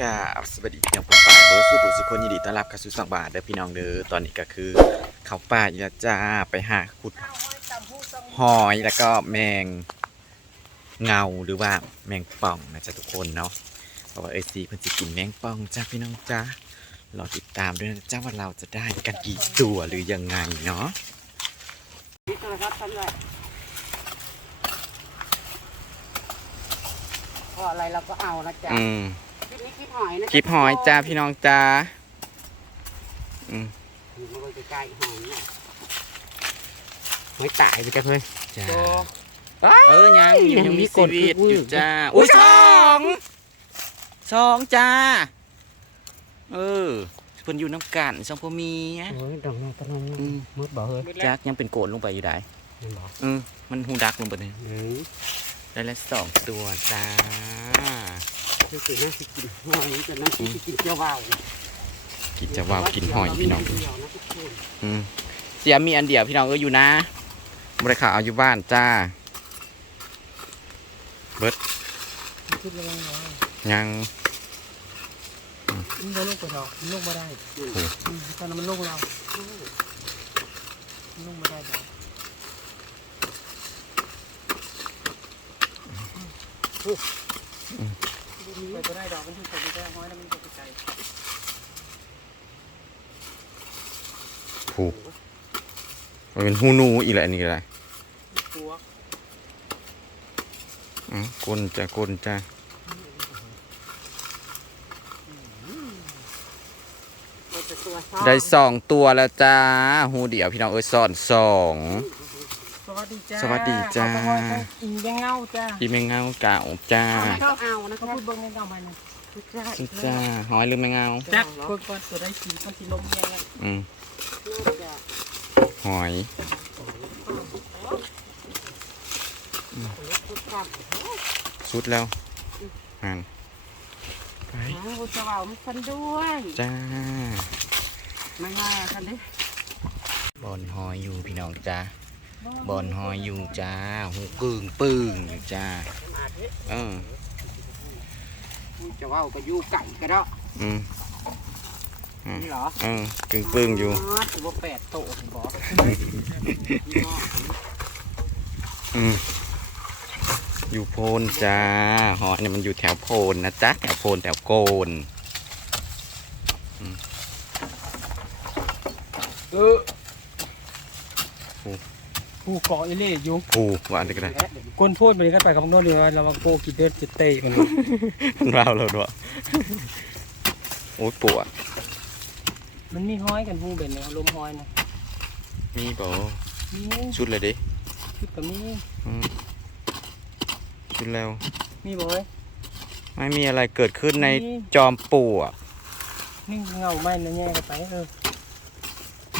กราบสวัสดีพี่น้องผู้ฝ่ายเบอร์สุบุสุคนยินดีต้อนรับเข้าสู่สังบาทเด้อพี่น้องเด้อตอนนี้ก็คือเขาป่าอีแล้วจ้าไปหาขุดหอยแล้วก็แมงเงาหรือว่าแมงป่องนะจ๊ะทุกคนเนาะเพราะว่าเอซีเพิ่นสิกินแมงป่องจ้าพี่น้องจ้ารอติดตามด้วยนะจ้าว่าเราจะได้กันกี่ตัวหรือยังไงเนาะนี่โทรศัพท์ฉันเลยพออะไรเราก็เอานะจ๊ะอืมค ลิปนี้คลิปหอยนะคลิปหอยจ้าพี่น้องจ้าอืมมันก็จะใกล้หอยเนี่ยหอยตายไปจ้ะเพื่อนจ้าโตเออยังอยู่ยังมีกชีดวิตคืออยู่จ้าอุ้อุ้ยยสองสองจ้า เออเพิ่นอยู่น้ำกันสองพ่อเมียโอ้ยดอกน้ำตะนงอืมมืดบ่เฮ้ยจักยังเป็นโกนลงไปอยู่ได้มันบอกเออมันหูดักลงไปเลยหนึ่งได้แล้วสองตัวจ้า คือคือน่าสิกินหอยจะน่าสิกินเจ้าว่าวกินจะว่าวกินหอยพี่น้องเดียวนะทุกคนอืมเสียมีอันเดียวพี่น้องเอออยู่นะบริขาเอาอยู่บ้านจ้าคิดยังไงวะยังมันบ่ลงไปดอกมันลงมาได้อืมตอนนั้นมันลงเรามันลงมาได้ดอก ไปก็ได้ดอกมันที่ผมไม่ได้ห้อยแล้วมันจะไกลผูกมันเป็นหูหนูอีกแหละอันนี่อะไรตัวอ๋อกลนจ้ากลนจ้าเราจะตัวได้สองตัวแล้วจ้าหูเดียวพี่น้องเอ้ยซ่อนสองส วัสดีจ้าสวัสดีจ้าเอไปไว้ให้อิงยังเงาจ้าพี่แมงเงาเก่าจ้าเขาเอานะเขาพูดเบิ้งในเงาไปนะจ้าจ้าหอยหรือแมงเงาจักเพิ่งก่อนตัวได้สีมันสีลมแย่งอืมหอยสุดแล้วหันไปกูจะเอามันฟันด้วยจ้าไม่ง่ายคันดิบอนหอยอยู่พี่น้องจ้า บอนหอยอยู่จ้าหูกึ่งปึ้งอยู่จ้าเออกูจะว่าก็อยู่ไก่ก็ได้อืมนี่เหรอเออกึ่งปึ้งอยู่ถือว่าแปดโตผมบอกอืมอยู่โพนจ้าหอยเนี่ยมันอยู่แถวโพนนะจ๊ะแถวโพนแถวโกนเออ กูเกาะอีเล่อยู่ผูว่าอะไรก็ได้ก้นพูดไปกันไปกับพวกโน้นดีว่าเราโกกินเดินจิตเตะกันมันเราเราด้วยโอ้ยปวดมันมีห้อยกันหูเบ็ดเนี่ยลมห้อยนะมีบ่มีชุดเลยดิชุดกับมีอืมชุดแล้ว มีบ่เว้ยไม่มีอะไรเกิดขึ้นในมีจอมปลวกนี่เงาไม้นะแง่กันไปเออ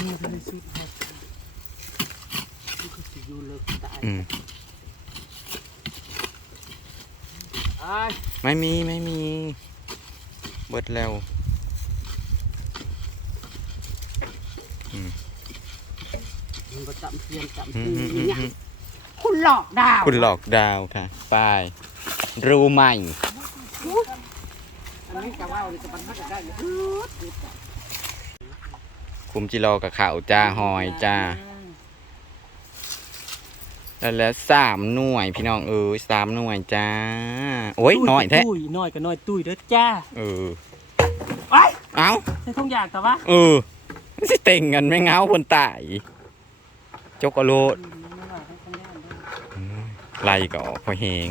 นี่คือสุด ครับนี่ก็สิอยู่เลิกตายอืมอ้ายไม่มีไม่มีเบิดแล้วมันก็จำเพียนจำอืปีมอืมเนี่ยอืมคุณหลอกดาวคุณหลอกดาวค่ะไป้ายรู้ไหมอันนี้จะว่าเลยจะมันมันจะได้เลยคุมจิโรกับข่าวจ้าหอยจ้าแล้ว แล้วสามหน่วยพี่น้องเอ้ยสามหน่วยจ้า โอ้ยน้อยแท้ตุ้ยน้อยก็น้อยตุ้ยเด้อจ้า เออไอ้เอ้าใช่ทุกอย่างแต่ว่าเออสิเต่งกันไม่เงาคนตายจกกระโลดไล่ก็ออกพอเฮง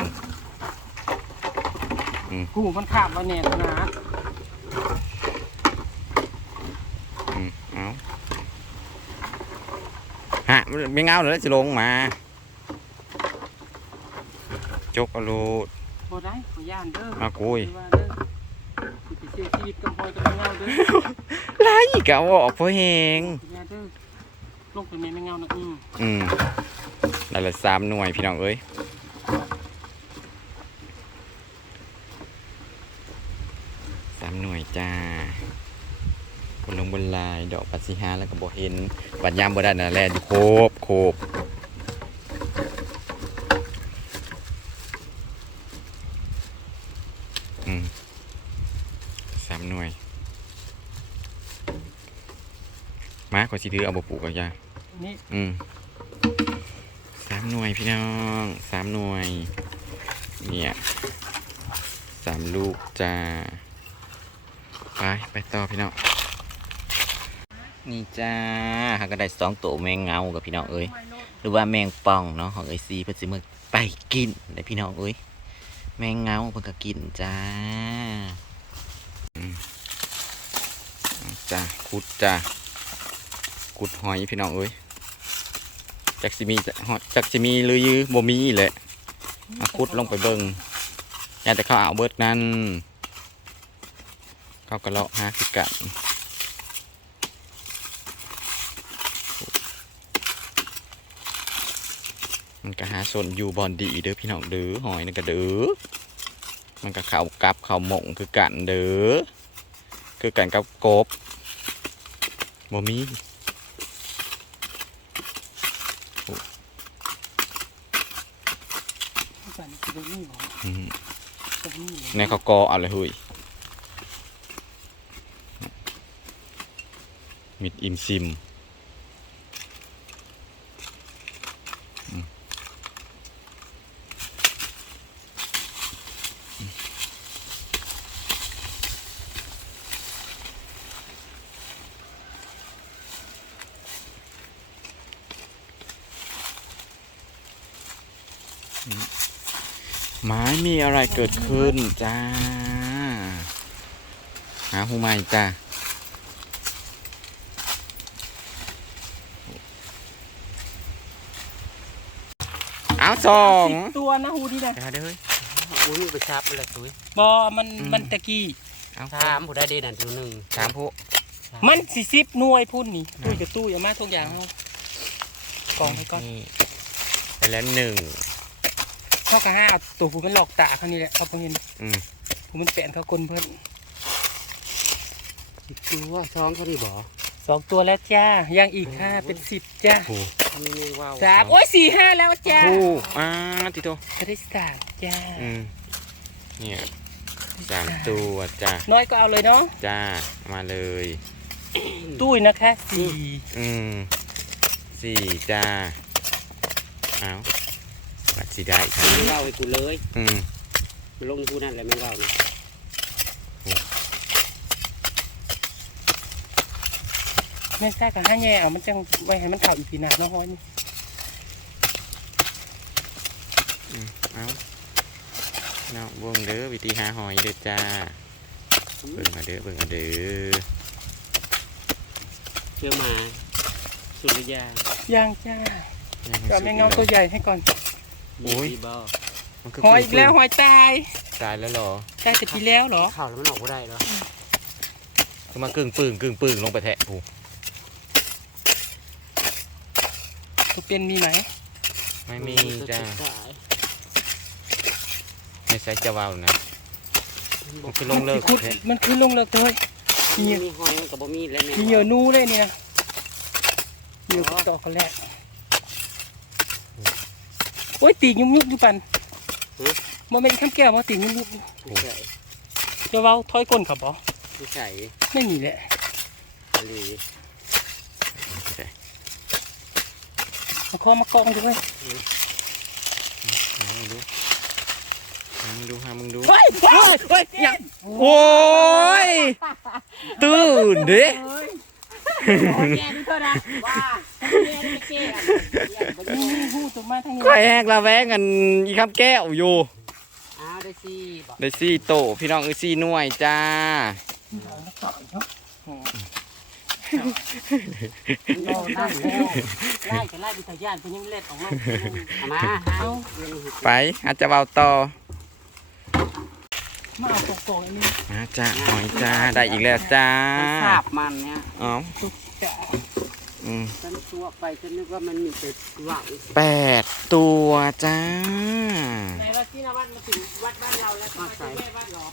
กูมันขาดมาแน่นะอืมเอาฮะไม่เงาเลยจะลงมา จกกระโลด บ่ได้ขอย่านเด้อมากุยว่าเด้อสิไปเสียชีวิตกับพอยกับแมงเงาเด้อไล่ก็เอาออกพอเฮงอย่าเด้อลงไปแมงเงานะอืมอืมได้ละสามหน่วยพี่น้องเอ้ยสามหน่วยจ้าบนลงบนลายดอกปัสสิฮาแล้วก็บ่เห็นบัดยามบ่ได้น่ะแลอยู่โคบโคบอืมามหน่วย มาขอสิถือเอาบปลูกกับยานี่อืมสามหน่วยพี่น้องสามหน่วย เนี่ยสามลูกจ้าไปไปต่อพี่น้องนี่จ้าหาก็ได้สองตัวแมงเงากับพี่น้องเอ้ยหรือว่าแมงป่องเนาะของไอซีเพิ่นสิมาไปกินได้พี่น้องเอ้ยแมงเงาเพิ่นก็กินจ้าอืมเอาจ้าขุดจ้า ขุดหอยพี่น้องเอ้ยจักสิมีจักสิมีหรือยือบ่มีแหละมาขุดลงไปเบิ่งอยาแต่เขาเอาเบิดนั่นเขาก็เลาะหาคือกันมันก็หาส่วนอยู่บอนดีเด้อพี่น้องเด้อหอยนั่นก็เด้อมันก็เข้ากับเข้าหมงคือกันเด้อคือกันกับกบบ่มี สั่นคือตรงนี้บ่ อืม ตรงนี้ ในเขากออาเลยเฮ้ยมิดอิมซิมอืม ไม้มีอะไรเกิดขึ้นจ้า หาหูใหม่จ้าเอาสองสิบตัวนะฮูนี่นะเดี๋ยวเด้อเฮ้ยอุ้ยมึงไปชับอะไรตุ้ยบอมันอืมมันตะกี้เอาถามผู้ได้ดีนั่นตัวหนึ่งสามผู้มันสี่สิบหน่วยพุ่นนี่ตุ้ยกับตุ้ยเอามาทุกอย่างเอากองไปก่อนนี่ไปแล้วหนึ่ง เท่ากับห้าเอาตัวผู้มันหลอกตาเขานี่แหละเขาเพิ่งเห็นอืมผู้มันแปลนเขากลเพิ่นสิบตัวท้องเขาดีบ่สองตัวแล้วจ้ายังอีกห้าเป็นสิบจ้าผู้มีเงินว่าวสามโอ้ยสี่ห้าแล้วจ้าผู้อ่าติโตจะได้สามจ้าอืมเนี่ยสามตัวจ้าน้อยก็เอาเลยเนาะจ้ามาเลยตุ้ยนะคะสี่อืมสี่จ้าเอาบัด สิได้ครับแม่งว่าวให้กูเลยอืมลงกูนั่นแหละแม่งว่าวนะแม่ซ่ากับห้าแย่เอามันจังไว้ให้มันเข่าอีกปีหน้าเนาะฮ้อยนี่เอาเนาะเบิ่งเด้อวิธีหาหอยเด้อจ้าเบิ่งมาเด้อเบิ่งมาเด้อเชื่อมา สุริยา ย่างจ้ายังก็สุดแม่เงาตัวใหญ่ให้ก่อน โอ้ยมีบ่มันคืหอยอีกแล้วหอยตายตายแล้วเหรอตายแต่ปีแล้วเหรอเข้าแล้วมันออกบ่ได้เหรอคือมากึ่งปึ่งกึ่งปึ่งลงไปแทะผู้ทุกเป็นมีไหมไม่มีนจ้าสุดท้ายไม่ใช่จะวาวนะมันคือลงเลิกคุดแท้มันคือลงเลิกเลยมีมีหอยกับบ่มีแล้วแม่งมีเหยื่อนูเลยนี่นะเหยื่อต่อกันแรกโอ้ยตีกยุ่มยุบอยู่ปันมันเป็นข้ามแก้วมาตีกยุ่มยุบไม่ใช่จะเว้าถอยก้นขับบ่ไม่ใช่ไม่มีแหละหรือเอาคอมากองด้วยหามึงดูหามึงดูหามึงดูเฮ้ยเฮ้ยเฮ้ยอย่าโอ้ยตื่นเด้แกนี่เท่านะว่าแกนี่แกนี่พูดตัวมาทางนี้ ข่อยแหกละแวงกันอีคำแก้วอยู่อ้าวได้สิบ่ได้ซี่โตะพี่น้องเอ้ยซี่หน่วยจ้าโอ้นั่นแล้วไล่ก็ไล่ไปแต่ย่านเพิ่นยังเล็ดออกมาเอามาเอาไปอาจจะเบาต่อมาเอาตรงๆอันนี้มาจ้าหอยจ้าได้อีกแล้วจ้าไปสาบมันเนี่ยเอ๋อตุ๊กแก อืมฉันตัวไปฉันนึกว่ามันมีแต่หวังแปดตัวจ้าในวัดที่นวัดมาถึงวัดบ้านเราแล้วทำไมถึงแม่วัดหรอ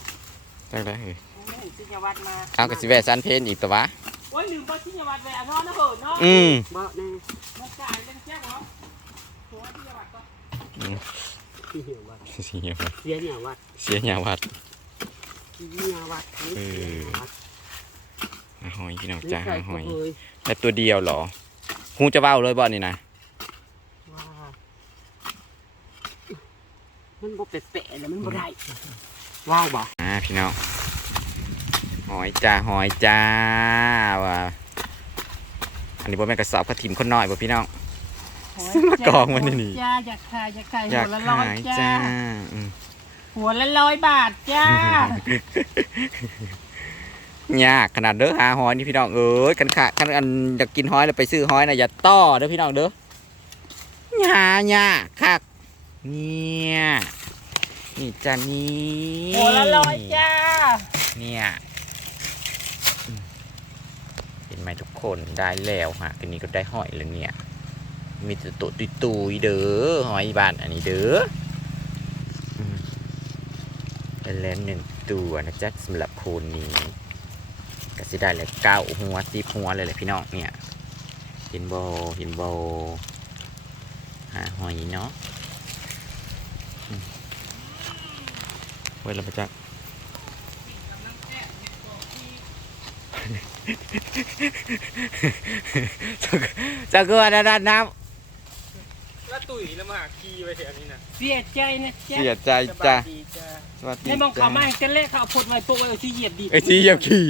จังได้เฮ้ยไม่เห็นที่นวัดมาเอากระสิแวะซันเพนอีกตัววะโอ้ยลืมว่าที่จังหวัดแหวนนอนนะเหินเนาะอืมบ่แน่มาจ่ายเป็นแจ้งเหรอตัวที่จังหวัดก็ที่เหี่ยววัดเสียเสียเนี่ยวัดเสียหยาวัดเมียวัดนี่เออหาห อยพี่น้องจ้าใส่หาหอยเลยแต่ตัวเดียวเหรอฮูจะเว้าเลยบ่นี่นะว่ามันบ่เปะๆแล้วมันบ่ได้ว้าวบ่อ่าพี่น้องหอยจ้าหอยจ้าว่าอันนี้บ่แม่นกระสอบกระถิ่มคนน้อยบ่พี่น้องมากองไว้ในนี่จ้าอยากขายอยากขายอยากหัวละร้อยขายจ้าจ้าอืมหัวละร้อยบาทจ้า ยากขนาดเด้อหาหอยนี่พี่น้องเอ้ยกันขากันอันอยากกินหอยแล้วไปซื้อหอยนะอย่าต้อเด้อพี่น้องเด้อหายากคักเนี่ยนี่จ้านี่หัวละร้อยจ้าเนี่ยอืมเห็นไหมทุกคนได้แล้วฮะทีนี้ก็ได้หอยแล้วเนี่ย มีแต่ตัวตุยตุยๆเด้อหอยบานอันนี้เด้ออืมได้แล้วหนึ่งตัวนะจ๊ะสำหรับโคนนี้ ก็สิได้เลยเก้าหัวสิบหัวเลยแหละพี่น้องเนี่ยเห็นโบเห็นโบหาหอยเนาะอืมไว้แล้วมาจักจะเกิดอะไรน้ำ แล้วตุ๋ยแล้วมาขี่ไปแถวนี้นะเสียใจนะำจ้าเสียใจสจ้ะบายดีจ้าสวัสดีในมองเขาจ้ะมาจะเละเขาเอาพดไว้ปุ๊บไว้เอาที่เหยียบดิไอ้สีเหยียบขี่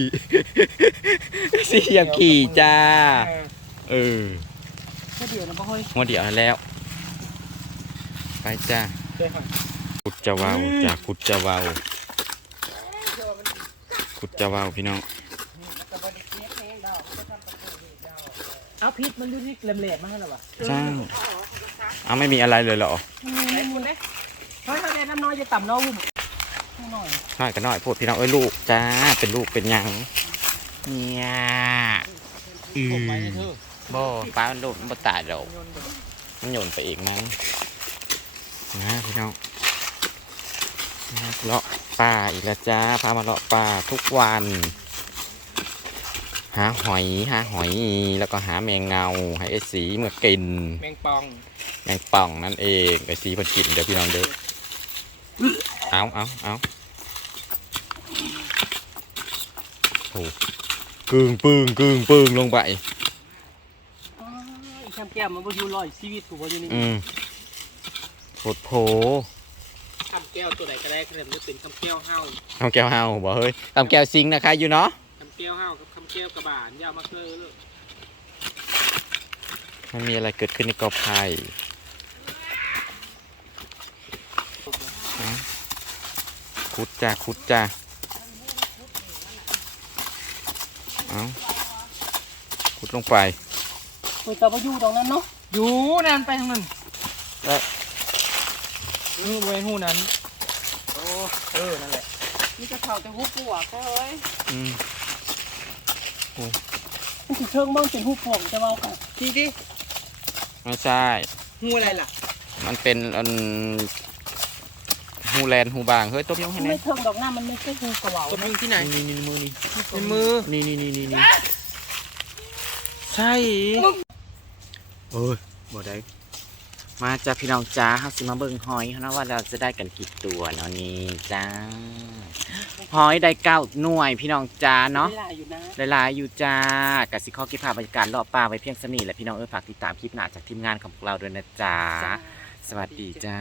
ไอ้สีเหยียบขี่จ้า เออเออก็เดี๋ยวนะพ่อเฮ้ยหัวเดียวแล้ว ไปจ้าใช่ค่ะขุดจะวาวจ้าขุดจะวาวขุดจะวาวพี่น้อง เอาพริกมันดูที่เหลมๆมาให้เราวะจ้าเอาไม่มีอะไรเลยเหรอมันมุนได้เฮ้ยถ้าได้น้ำน้อยจะต่ำน้อยหุ่มหน่อยน้อยก็น้อยพูดพี่น้องเอ้ยลูกจ้าเป็นลูกเป็นหยังเนี่ยอืผมไปมให้เธอบ่ป้ามันโดนมันบ่ตายดอกโยนไปมันโยนไปเองมั้งนะพี่น้องนะเลาะป่าอีกแล้วจ้าพามาเลาะป่าทุกวัน หาหอยหาหอยแล้วก็หาแมงเงาให้ไอ้สีเมื่อกิน แมงปองแม งป่องนั่นเองไอ้สีเพิ่นกินเดี๋ยวพี่น้องเด้อเอาเอาเอาโอ้กึ่งปึ้งกึ่งปึ้งลงไปอ๋ออีกคำแก้วมันบ่อยู่ลอยชีวิตกูบ่อยู่นี่อืมโผดโผคำแก้วตัวไหนก็ได้ขนาดนี้เป็นคำแก้วเฮาทำแก้วเฮาบอกเฮ้ยทำแก้วซิงนะคะอยู่เนาะคำแก้วเฮากับคำแก้วกระบาลยาวมากเลยมันมีอะไรเกิดขึ้นในกอไผ่เอา คุดจ้าคุดจ้าเอาคุดลงไปเปิดตาบ่อยู่ตรงนั้นเนาะอยู่นานไปทางนั้นเอ๊ะเออไว้หูนั้นโอ้เออนั่นแหละนี่จะเข่าจะหูปวกเฮ้ยอืมมันสิเชิงบ้างเป็นหูปวกจะเว้ากันดีดิไม่ใช่หูอะไรล่ะ มันเป็นอัน ฮูแลนฮูบางเฮ้ยต้มยำให้ไม่แน่เชิงดอกหน้ามันไม่ใช่หูกระเว้าต้นมึงที่ไหนนี่นี่นี่มือนี่ในมือนี่นี่นี่นี่นี่ใช่โอ้ยบ่ได้มาจ้าพี่น้องจ้าเฮาสิมาเบิ่งหอยเนาะว่าเราจะได้กันกี่ตัวเนาะนี่จ้าหอยได้เก้าหน่วยพี่น้องจ้าเนาะเวลาอยู่นะหลายๆอยู่จ้ากสิข้อกิภาพบรรยากาศรอบป่าไว้เพียงสนี้และพี่น้องเอ้ยฝากติดตามคลิปหน้าจากทีมงานของพวกเราด้วยนะจ้าสวัสดีจ้า